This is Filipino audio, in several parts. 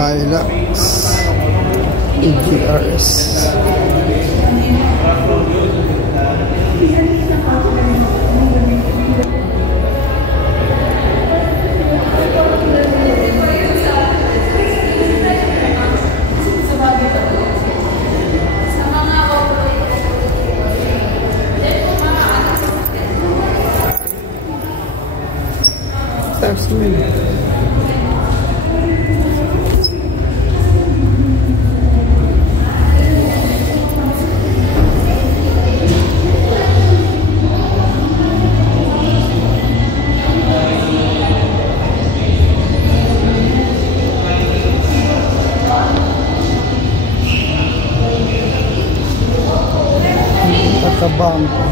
Hilux EGRS. Bangko.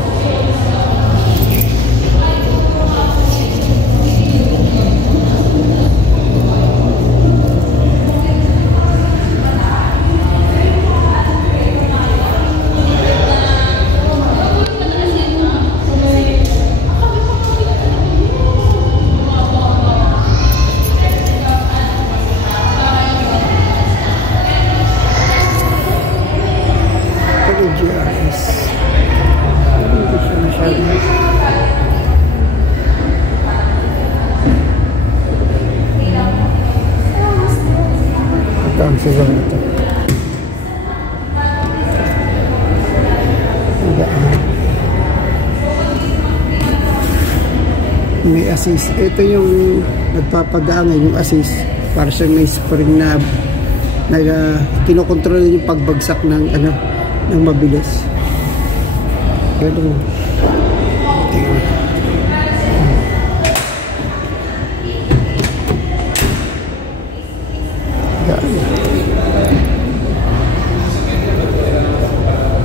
Siguro ito. May assist. Ito yung nagpapagaan, yung assist. Para sa may spring na kinokontrol yung pagbagsak ng ng mabilis. Ganun.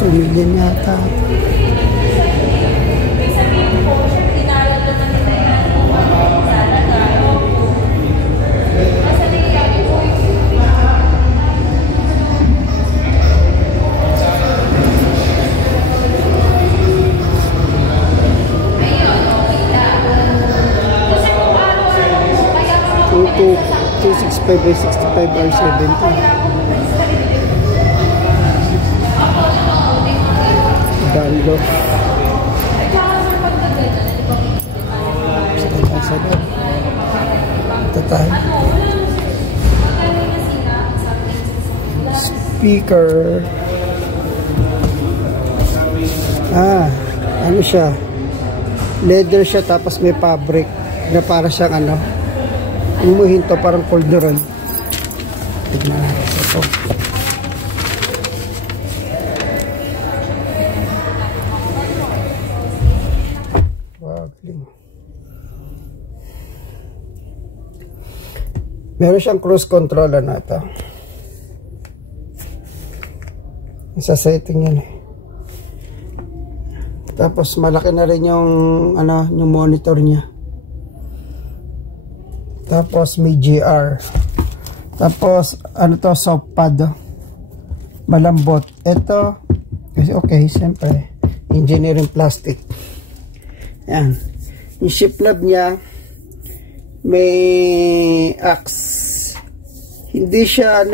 Tumigyan yata. Ito 265 by 65 R70. Dalo. Ito tayo. Speaker. Ano siya? Leather siya tapos may fabric na para siyang umuhinto parang folderon. Tignan natin ito. Meron siyang cruise control na ito. Isa setting yan . Tapos malaki na rin yung yung monitor niya. Tapos may GR. Tapos to, soft pad . Malambot. Ito kasi okay, siyempre engineering plastic. Yan. Yung shift knob niya may axe. Hindi siya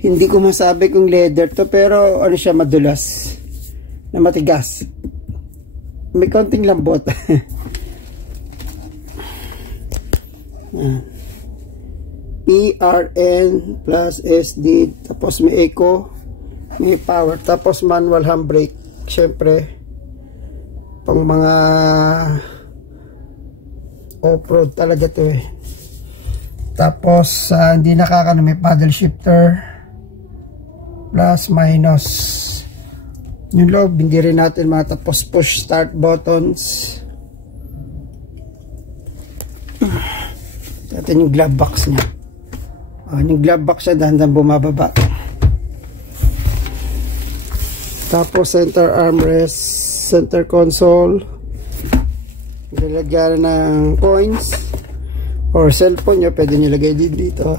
hindi ko masabi kung leather to, pero siya, madulas na matigas. May konting lambot. PRN plus SD, tapos may eco, may power, tapos manual handbrake. Syempre pang mga off-road talaga to . Tapos hindi may paddle shifter, plus minus. Yung loob hindi rin natin matapos. Push start buttons. Natin yung glove box nya. Yung glove box siya dahan-dahan bumababa. Tapos center armrest, center console, nilagyan ng coins or cellphone nyo, pwede nyo lagay din dito.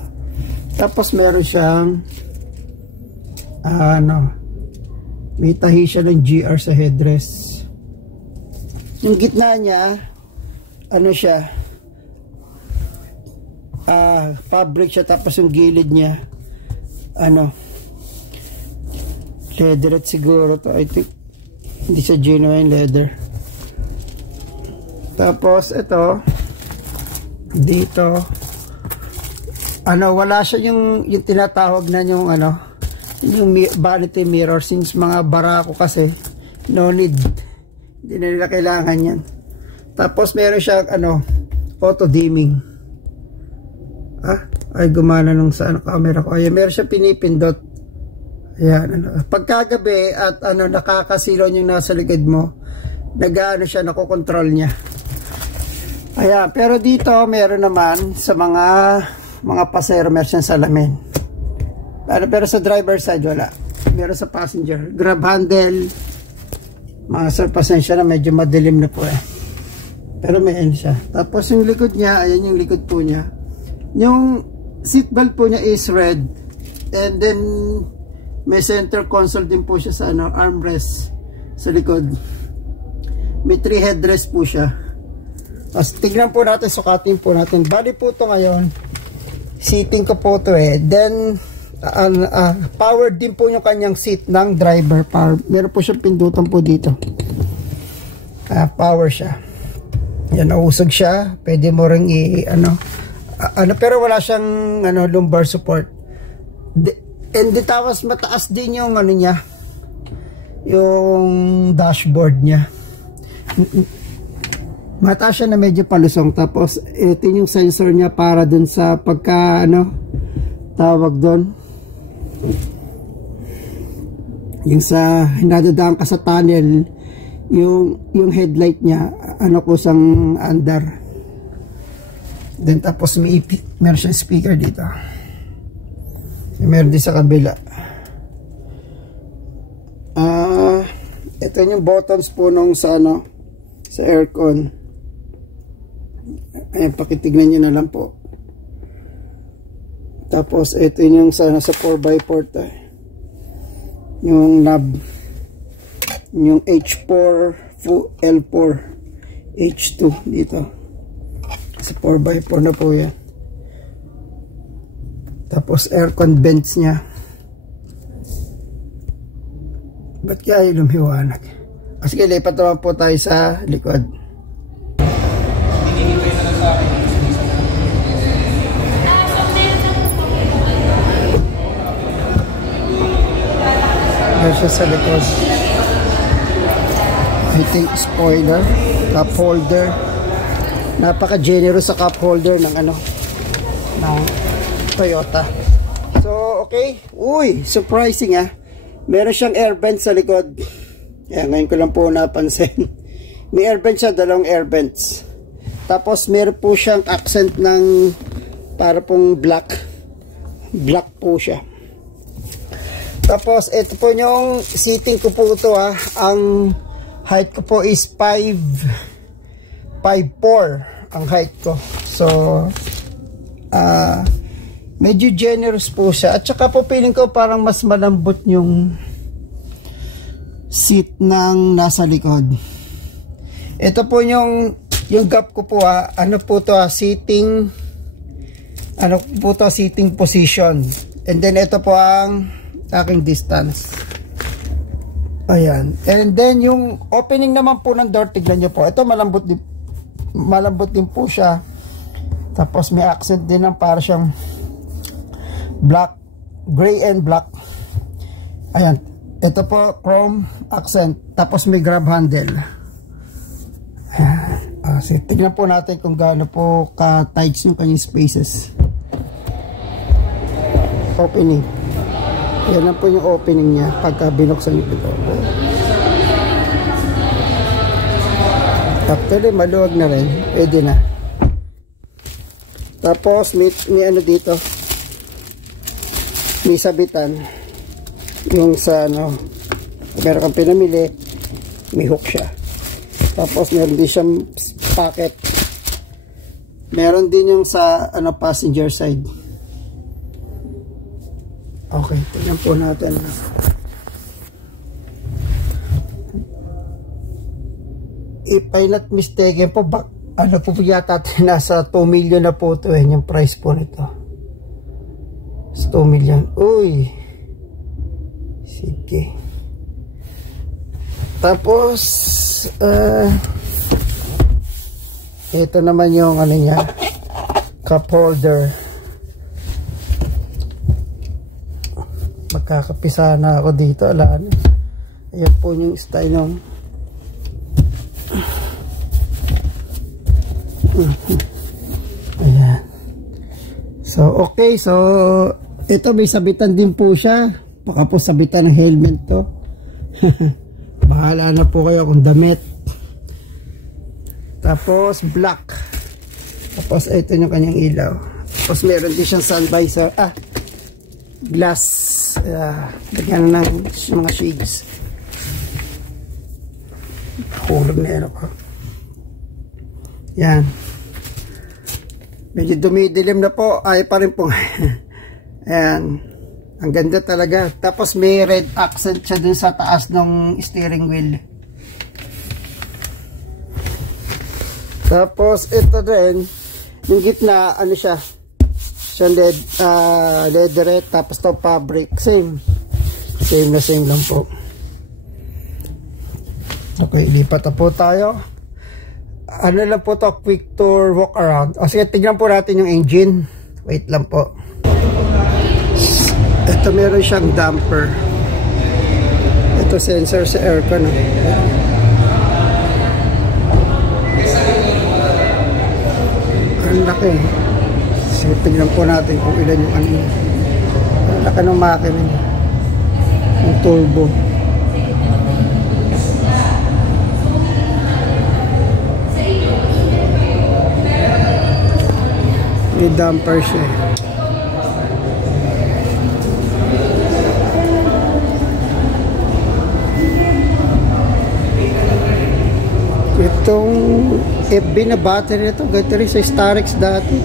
Tapos meron siyang may tahi siya ng GR sa headrest. Yung gitna niya siya, fabric siya, tapos yung gilid niya ano, leatherette siguro to. I think hindi siya genuine leather. Tapos ito dito ano, wala siya yung tinatawag na yung ano, yung vanity mirror, since mga barako kasi no need, hindi na nila kailangan yan. Tapos meron siya ano, auto dimming. Ay gumana nung sa ano, camera ko. Ayan, meron siya pinipindot. Ayan, ano, pagkagabi at ano, nakakasilon yung nasa likod mo, nag-ano siya, nakokontrol niya. Ayan, pero dito meron naman sa mga pasero, meron siyang salamin. Pero sa driver side wala. Meron sa passenger. Grab handle. Mga sir, pasensya na, medyo madilim na po eh. Pero may end siya. Tapos yung likod niya, ayan yung likod po niya. Yung seatbelt po niya is red. And then may center console din po siya sa ano, armrest sa likod. May 3 headrest po siya. Tapos tignan po natin, sukatin po natin. Bali po ito ngayon. Seating ko po ito eh. Then powered din po yung kanyang seat ng driver. Meron po siyang pindutan po dito. Power siya. Yan, nausog siya. Pwede mo ring pero wala siyang ano, lumbar support. And tapos mataas din yung ano niya, yung dashboard niya. Mataas siya na medyo palusong. Tapos ito yung sensor niya para dun sa pagka ano, tawag doon, yung sa hinadadaan ka sa tunnel, yung headlight niya ano ko sang andar. Then tapos meron siyang speaker dito. Meron din sa kabila. Ito yung buttons po nung sa ano, sa aircon. Ayan, pakitignan nyo na lang po. Tapos ito yung sa 4x4 yung knob, yung H4 L4 H2 dito sa 4x4 na po yan. Tapos aircon vents nya. Ba't kaya lumiwanag? Sige, lipat naman po tayo sa likod. Meron siya sa likod. I think spoiler, cup holder. Napaka-generous sa cup holder ng ano, ng Toyota. So, okay. Uy, surprising ah. Meron siyang air vent sa likod. Yan, ngayon ko lang po napansin. May air vent siya, dalawang air vents. Tapos meron po siyang accent ng para pong black. Black po siya. Tapos ito po yung seating ko po ito ah. Ang height ko po is 5'4" ang height ko. So medyo generous po siya. At saka po feeling ko parang mas malambot yung seat ng nasa likod. Ito po yung gap ko po ah. Ano po to ah, seating, ano po to, seating position. And then ito po ang aking distance. Ayan. And then yung opening naman po ng door, tignan nyo po. Ito malambot din po siya. Tapos may accent din ng para siyang black, gray and black. Ayan. Ito po chrome accent. Tapos may grab handle. Ayan. So, tignan po natin kung gaano po ka-tight yung kanyang spaces. Opening. Yan lang po yung opening niya pagka binuksan nyo ito. Actually, maluwag na rin. Pwede na. Tapos, may ano dito. May sabitan. Yung sa ano, meron kang pinamili, may hook siya. Tapos, meron din siyang pocket. Meron din yung sa ano, passenger side. Okay, tingnan po natin. If I'm not mistaken po, ano po yata, nasa 2 million na po ito eh, yung price po nito. 2 million. Uy. Sige. Tapos, ito naman yung ano niya, cup holder. Magkakapisa na ako dito, alaan. Ayan po yung style ng ayan. So okay, so ito may sabitan din po siya, baka po sabitan ng helmet to. Bahala na po kayo kung damit. Tapos black, tapos ito yung kanyang ilaw, tapos meron din siyang sun visor, glass, lagyan ng mga shades. Hulog na yan ako. Yan. Medyo dumidilim na po. Ay pa rin po. Ayan. Ang ganda talaga. Tapos may red accent siya dun sa taas ng steering wheel. Tapos ito din. Yung gitna, ano siya? Siya leatherette. Tapos to fabric. Same. Same na same lang po. Okay, lipat na po tayo. Ano lang po to, quick tour walk around. O sige, tignan po natin yung engine. Wait lang po. Ito meron siyang damper. Ito sensor sa aircon. Ang laki. Sige, tignan po natin kung ilan yung ano. Ang laki ng makina niya. Yung turbo. May damper siya. Itong FB na battery ito, ganito rin sa Starex dati.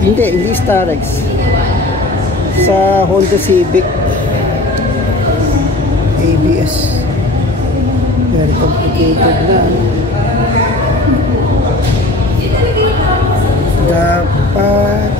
Hindi Starex. Sa Honda Civic. ABS. Very complicated na. Dapat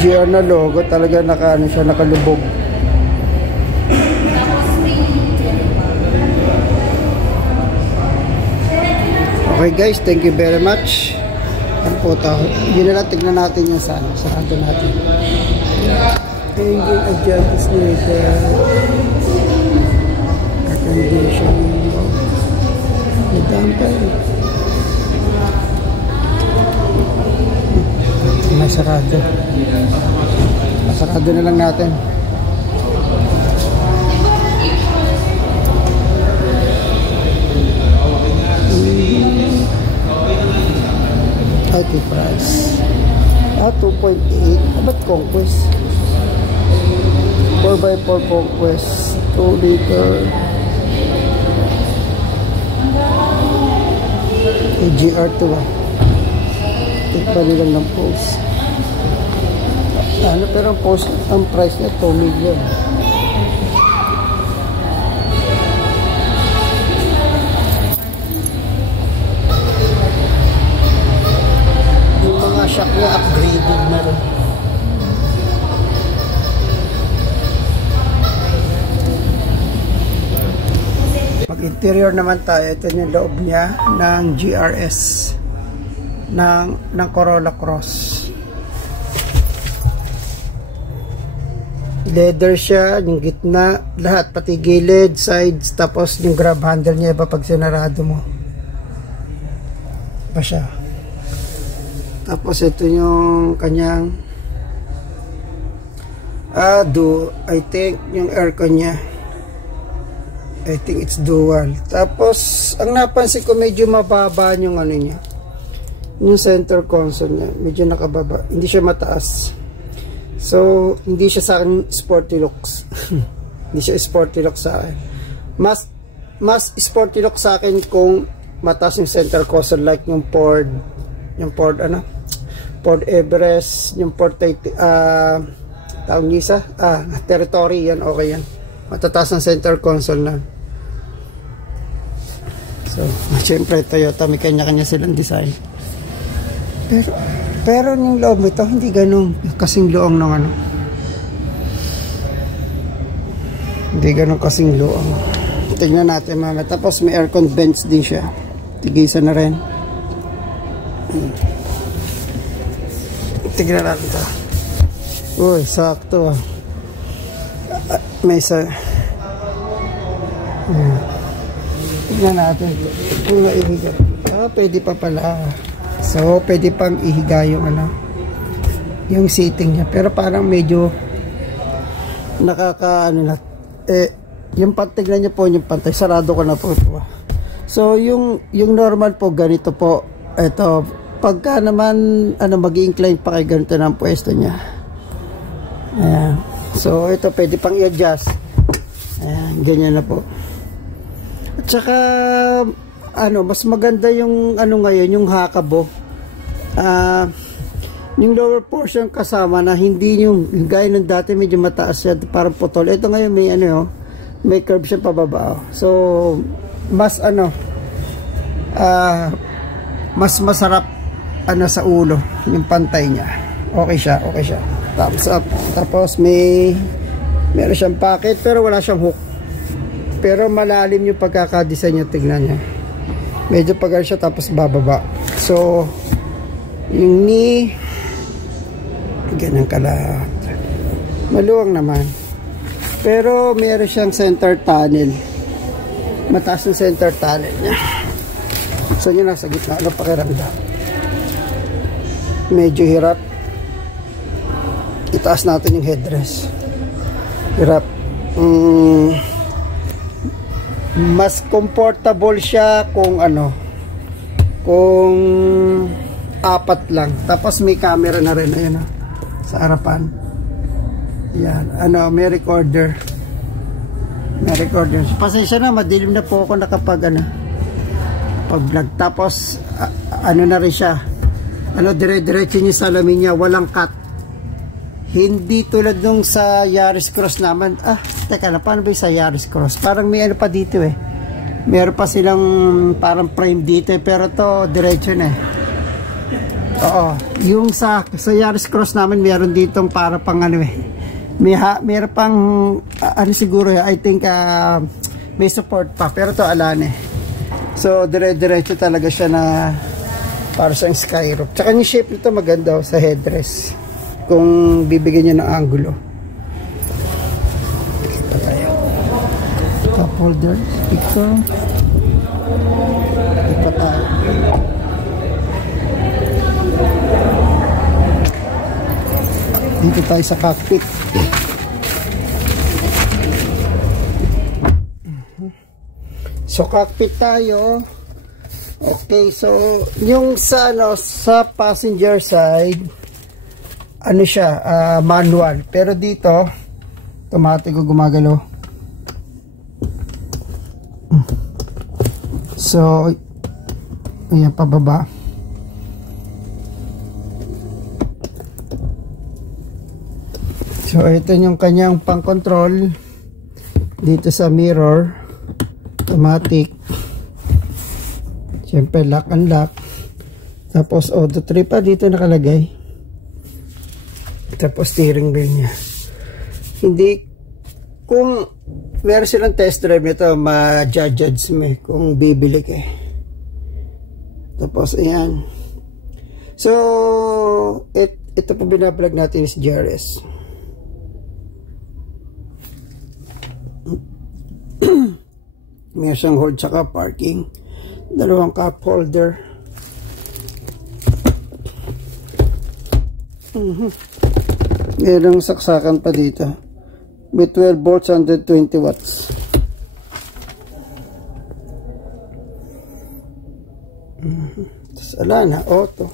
GR na logo talaga, naka ano siya, nakalubog. Okay guys, thank you very much. Ang po tayo. Yun na lang, tignan natin yung sa ano, sarado natin. Engine adjust is needed. Air condition. May damper. May sarado. Masarado na lang natin. IT price 2.8. Ba't Conquest 4x4 Conquest 2 liter GR2 tikpa nilang ng post. Ano, pero ang post, ang price niya 2 million. Shock niya upgraded na rin. Pag interior naman tayo, ito yung loob niya ng GRS ng Corolla Cross. Leather siya, yung gitna, lahat, pati gilid, sides, tapos yung grab handle niya iba pag sinarado mo. Pa siya. Tapos ito yung kanyang I think yung aircon niya, I think it's dual. Tapos ang napansin ko, medyo mababa yung ano niya, yung center console niya, medyo nakababa, hindi siya mataas. So hindi siya sa akin sporty looks. Hindi siya sporty lock sa akin. Mas sporty lock sa akin kung mataas yung center console, like yung Ford Everest, yung Ford tawag niya Territory, yan, okay yan. Matataas ang center console na. So, syempre Toyota, may kanya-kanya silang design. Pero yung loob nito, hindi ganun kasing luang ng ano. Hindi ganun kasing luang. Tingnan natin mama. Tapos may aircon vents din siya. Tigisa na rin. Tingnan natin ito. Uy, sakto ah. May isa. Tingnan natin kung maihiga. Pwede pa pala. So, pwede pang ihiga yung ano, yung seating niya. Pero parang medyo yung pantignan niya po, yung pantay, sarado ko na po ito. So, yung normal po, ganito po. Ito, pagka naman, mag-incline pa kayo, ganito na ang pwesto niya. Ayan. So, ito, pwede pang i-adjust. Ayan, ganyan na po. At saka, mas maganda yung, ngayon, yung hakabo. Yung lower portion kasama na hindi yung gaya ng dati, medyo mataas siya, parang putol. Ito ngayon, may curve siya pababa. So, mas mas masarap sa ulo yung pantay niya. Okay siya. Thumbs up. Tapos meron siyang pocket pero wala siyang hook. Pero malalim yung pagkakadesign niya, tignan niya. Medyo pagal siya tapos bababa. So, yung knee ganun kalat. Maluwang naman. Pero meron siyang center tunnel. Mataas yung center tunnel niya. So yun, nasa gitna. Ano pakiramdam? Medyo hirap. Itaas natin yung headrest. Hirap. Mas comfortable siya kung kung apat lang. Tapos may camera na rin. Ayan sa harapan. Yan, may recorder. Pasensya na, madilim na po ako pag-vlog. Tapos, na rin siya. Dire-diretso niya salamin niya, walang cut. Hindi tulad nung sa Yaris Cross naman. Teka na, paano ba yung sa Yaris Cross? Parang may pa dito eh. Meron pa silang parang frame dito eh. Pero to, diretso na eh. Oo. Yung sa Yaris Cross namin, meron ditong para pang meron pang siguro I think may support pa, pero to alan eh. So dire-diretso talaga siya na para sa skyrock. Tsaka yung shape nito maganda sa headrest kung bibigyan niyo ng angulo. Kita tayo. Top holder, speaker. Ito tayo. Dito tayo sa cockpit. So cockpit tayo. Okay, so yung sa passenger side siya, manual. Pero dito automatic gumagalaw. So ayan, pababa. So ito yung kanyang pang-control dito sa mirror, automatic. Siyempre lock and lock. Tapos auto trip dito nakalagay. Tapos steering wheel niya. Hindi, kung meron silang test drive nito, ma-judge mo kung bibili ka. Tapos ayan. So ito po binablog natin is GRS. May isang hold saka parking, dalawang cup holder. Merong saksakan pa dito. May 12 volts, 120 watts. Tapos ala na, auto.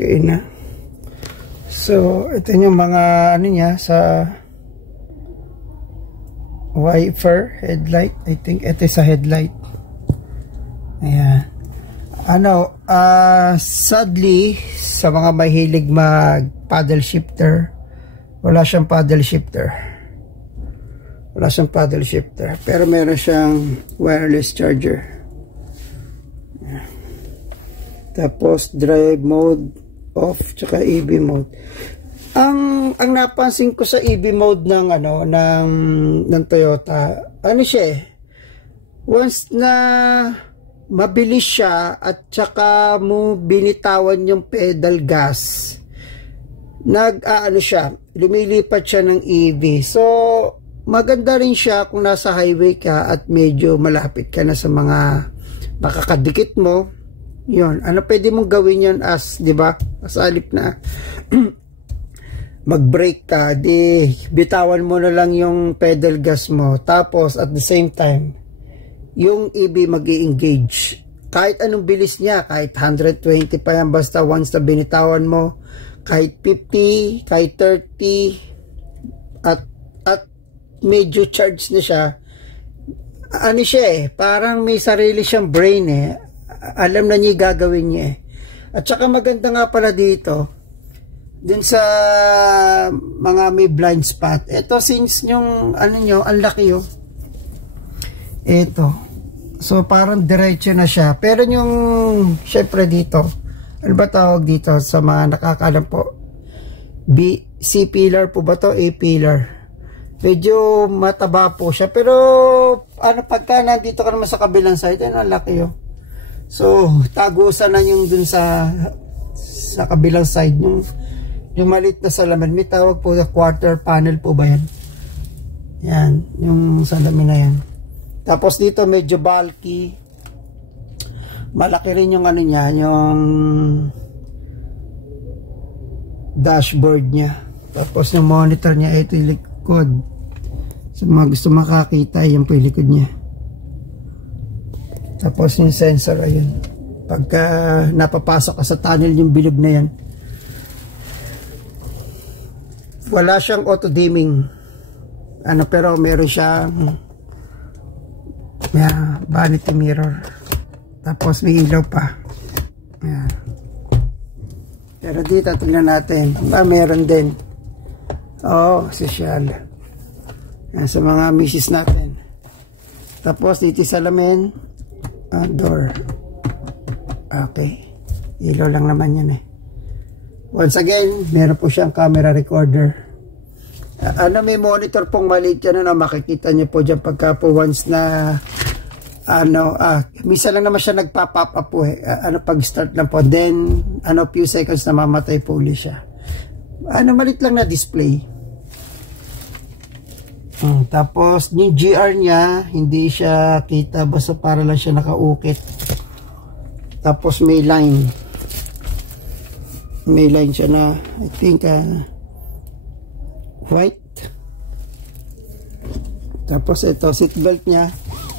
Okay na. So, ito yung mga ano niya sa wiper, headlight. I think ito sa headlight. Ayan. Sadly, sa mga mahilig mag paddle shifter, wala siyang paddle shifter. Pero meron siyang wireless charger. Ayan. Tapos drive mode off, tsaka EV mode. Ang napansin ko sa EV mode ng Toyota, siya once na mabilis siya at tsaka mo binitawan yung pedal gas, siya, lumilipat siya ng EV. So, maganda rin siya kung nasa highway ka at medyo malapit ka na sa mga makakadikit mo. Yun, pwede mong gawin yun di ba? As alip na mag-brake ka, bitawan mo na lang yung pedal gas mo. Tapos, at the same time, yung EV mag-i-engage. Kahit anong bilis niya, kahit 120 pa yan, basta once na binitawan mo, kahit 50, kahit 30, at medyo charged na siya, parang may sarili siyang brain alam na niya gagawin niya At saka maganda nga pala dito, dun sa mga may blind spot, ito since yung ang laki ito, so parang diretso na siya. Pero yung syempre dito, ano ba tawag dito sa mga nakakaalam po, C pillar po ba to, A pillar, medyo mataba po siya. Pero pagka nandito ka naman sa kabilang side, ang laki so tagusan na yung dun sa kabilang side, yung maliit na salamin, may tawag po na quarter panel po ba yan? Yan, yung salamin na yan. Tapos dito medyo bulky, malaki rin yung niya, yung dashboard niya. Tapos yung monitor niya, ito yung likod. So mga gusto makakita, yan po yung likod niya. Tapos yung sensor, ayun, pagka napapasok ka sa tunnel, yung bilog na yan. Wala siyang auto dimming, pero meron siyang vanity mirror. Tapos may ilaw pa. Ayan. Pero dito tingnan natin, meron din. Social. Sa mga misis natin. Tapos dito salamin, door. Okay, ilaw lang naman yan Once again, meron po siyang camera recorder. May monitor pong maliit yan, makikita niyo po dyan pagka po once na minsan lang naman siya nagpa-pop up po pag start lang po, then few seconds na mamatay po ulit siya. Maliit lang na display. Tapos yung GR niya, hindi siya kita, basta para lang siya nakaukit. Tapos may line siya na I think white. Tapos ito, seatbelt niya,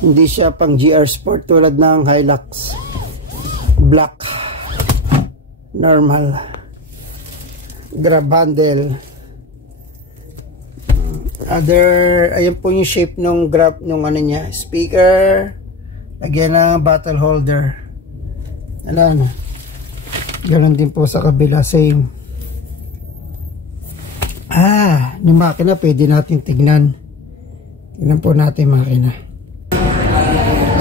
hindi siya pang GR Sport tulad ng Hilux, black, normal. Grab handle. Ayan po yung shape ng grab nung niya, speaker, lagyan ng bottle holder. Ganon din po sa kabila, same. Yung makina pwede natin tignan. Tignan po natin makina.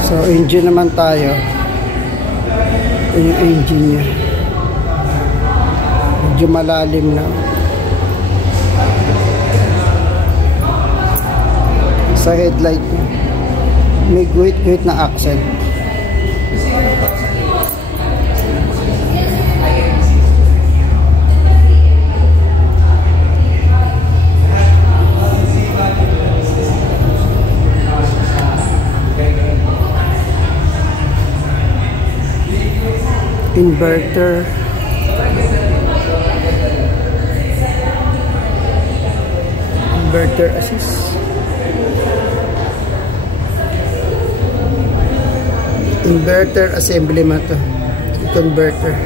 So engine naman tayo. Ito yung engine niya, medyo malalim na. Sa headlight niya, may guhit-guhit na accent. Inverter. Inverter assist. Inverter assembly mo to. Converter.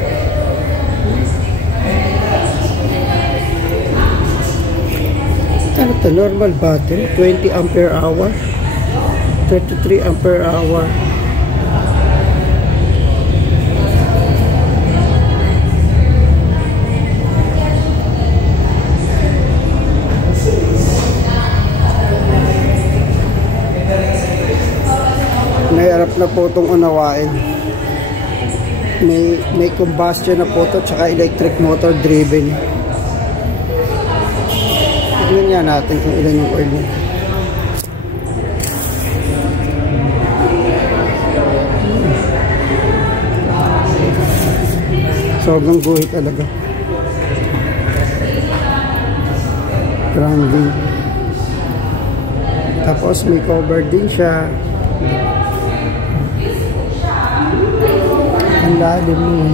Ano to? Normal battery. 20 ampere hour. 33 ampere hour. Nahirap na po itong unawain. May combustion na po ito, tsaka electric motor driven. Tignan nga natin kung ilan yung oil niya. Sobrang guhit talaga. Grounding. Tapos may cover din siya. Ang lalim mo.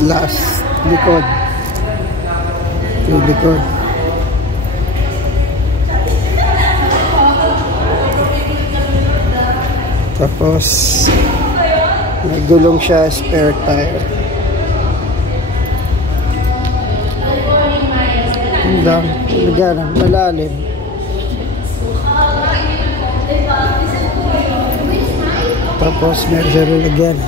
Last, likod. Yung likod. Tapos may gulong siya, spare tire. Ang lang, malalim. Tapos meron siya lalagyan.